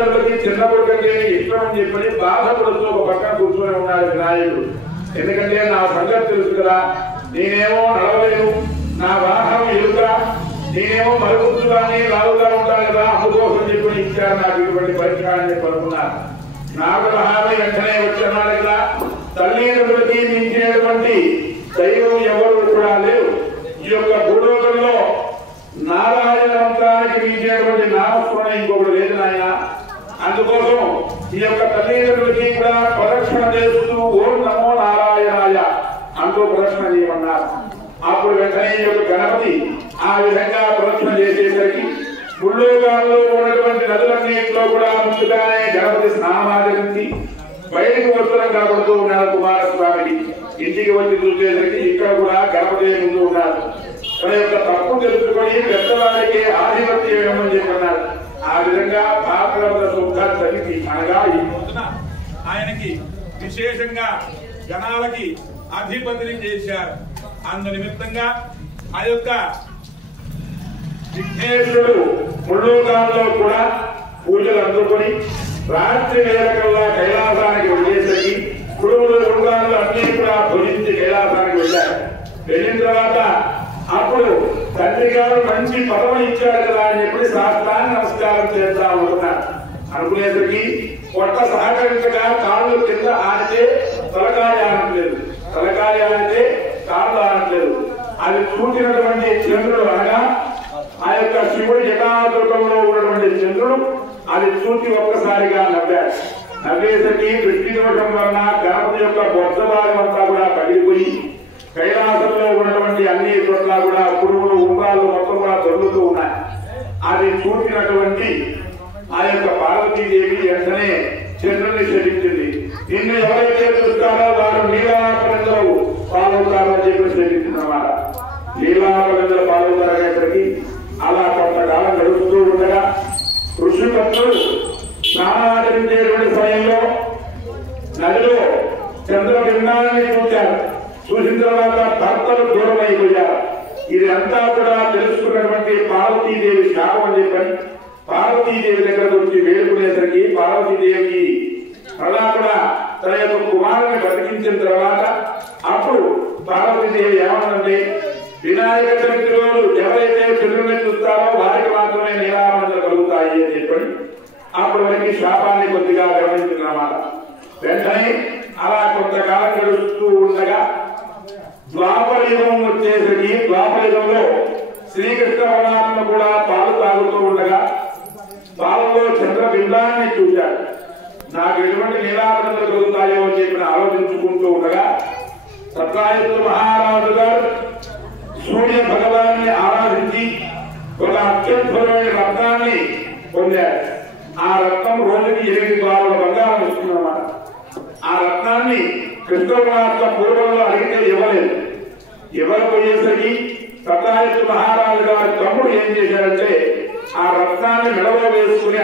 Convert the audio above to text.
తల్లిదండ్రులకి చిన్నప్పటి కంటే ఇష్టం అని చెప్పని బాధపడుతూ ఒక పక్కన కూర్చొని ఉన్నాడు వినాయకుడు. ఎందుకంటే నా సంగతి తెలుసు కదా, నేనేమో నడవలేను, నా వాహనం ఎదుట, నేనేమో మరుగుతుగానే లావుగా ఉంటాను కదా, అందుకోసం చెప్పని ఇచ్చారు నాకు ఇటువంటి పరిష్కారాన్ని పడుకున్నారు. నాకు హామీ వెంటనే వచ్చన్నాడు కదా, తల్లిదండ్రులకి మించినటువంటి దైవం ఎవరు కూడా లేవు. ఈ యొక్క భూలోకంలో నారాయణ మంత్రానికి మించినటువంటి నామస్మరణ ఇంకొకటి లేదు నాయన. అందుకోసం ఈ యొక్క తల్లిదండ్రులకి కూడా ప్రదక్షిణ చేస్తూ ఓం నమో నారాయణాయ అంటూ ప్రదక్షిణ చేయమన్నారు. అప్పుడు వెంటనే ఈ యొక్క గణపతి ఆ విధంగా ప్రదక్షిణ చేసేసరికి ముల్లోకాల్లో ఉన్నటువంటి నదులన్నింటిలో కూడా ముందుగానే గణపతి స్నానాచరించి బయటకు వస్తున్న కనబడుతూ ఉన్నారు కుమారస్వామికి. ఇంటికి వచ్చి చూసేసరికి ఇక్కడ కూడా గణపతి ముందు ఉన్నారు. తన యొక్క తప్పు తెలుసుకొని పెద్దవారికి ఆధిపత్యం ఏమని చెప్పన్నారు. ఆ విధంగా భాగవత సూక్త చదివి అనగా ఈ రోజున ఆయనకి విశేషంగా జనాలకి అధిపతిని చేశారు. అందు నిమిత్తంగా ఆ యొక్క విఘ్నేశ్వరుడు ముల్లోకాల్లో కూడా పూజలు అందుకొని రాత్రి వేళ కల్లా కైలాసానికి వెళ్ళేసరికి కుడుములు గుండాలు అన్ని కూడా భుజించి కైలాసానికి వెళ్ళారు. వెళ్ళిన తర్వాత అప్పుడు తండ్రి గారు మంచి పదవి ఇచ్చాడు కదా అని చెప్పి శాస్త్రాన్ని నమస్కారం చేద్దాం అనుకున్నారు. అనుకునేసరికి పొట్ట సహకరించగా కాళ్ళు కింద ఆడితే తలకాయ ఆడట్లేదు, తలకాయ ఆడితే కాళ్ళు ఆడట్లేదు. అది చూసినటువంటి చంద్రుడు అనగా ఆ యొక్క శివుడి జటాదుర్గంలో ఉన్నటువంటి చంద్రుడు అది చూసి ఒక్కసారిగా నవ్వాడు. నవ్వేసరికి దృష్టి దోషం వలన గణపతి యొక్క బొత్స భాగం అంతా కూడా పగిలిపోయి కైలాసంలో ఉన్నటువంటి అన్ని చోట్ల కూడా పురుగులు ఉండ్రాలు మొత్తం కూడా దొరుకుతూ ఉన్నాయి. అది చూసినటువంటి ఆ యొక్క పార్వతీదేవి వెంటనే చంద్రుని శపించింది. నిన్ను ఎవరైతే చూస్తారో వారు లీలాపరంలో పాల్గొంటారో అని చెప్పి శపించిందన్నమాట. లీలాపరంలో పాల్గొంటారనేసరికి అలా కొంతకాలం గడుపుతూ ఉండగా ఋషిపత్రులు స్నానాచరించేటువంటి సమయంలో నదిలో చంద్రబింబాన్ని చూశారు. చూసిన తర్వాత భర్తలు దూరం అయిపోయారు. ఇది అంతా కూడా తెలుసుకున్నటువంటి పార్వతీదేవి శాపం అని చెప్పని పార్వతీదేవి దగ్గరకు వచ్చి వేడుకునేసరికి పార్వతీదేవికి అలా కూడా తన యొక్క కుమారుని బతికించిన తర్వాత అప్పుడు పార్వతీదేవి ఏమన్నంటే వినాయక చవితి రోజు ఎవరైతే చంద్రుని చూస్తారో వారికి మాత్రమే నీలాభరణలు కలుగుతాయి అని చెప్పని అప్పుడు వారికి శాపాన్ని కొద్దిగా వివరించిందన్నమాట. వెంటనే అలా కొంతకాలం గడుస్తూ ఉండగా ద్వాపరయుగం వచ్చేసరికి ద్వాపరయుగంలో శ్రీకృష్ణ పరమాత్మ కూడా పాలు తాగుతూ ఉండగా పాలలో చంద్రబింబాన్ని చూశాడు. నాకు ఎటువంటి నీలాభరణలు కలుగుతాయో అని చెప్పి ఆలోచించుకుంటూ ఉండగా సత్రాయుడు మహారాజు గారు సూర్య భగవాన్ని ఆరాధించి ఒక అత్యద్భుతమైన రత్నాన్ని పొందారు. ఆ రత్నం రోజుకి 8 బారుల బంగారం ఇస్తుందన్నమాట. ఆ రత్నాన్ని కృష్ణ పరమాత్మ పూర్వంలో అడిగితే ఇవ్వలేదు. ఇవ్వకపోయేసరికి సత్రాయుడు మహారాజు గారి తమ్ముడు ఏం చేశారంటే ఆ రత్నాన్ని మెడలో వేసుకుని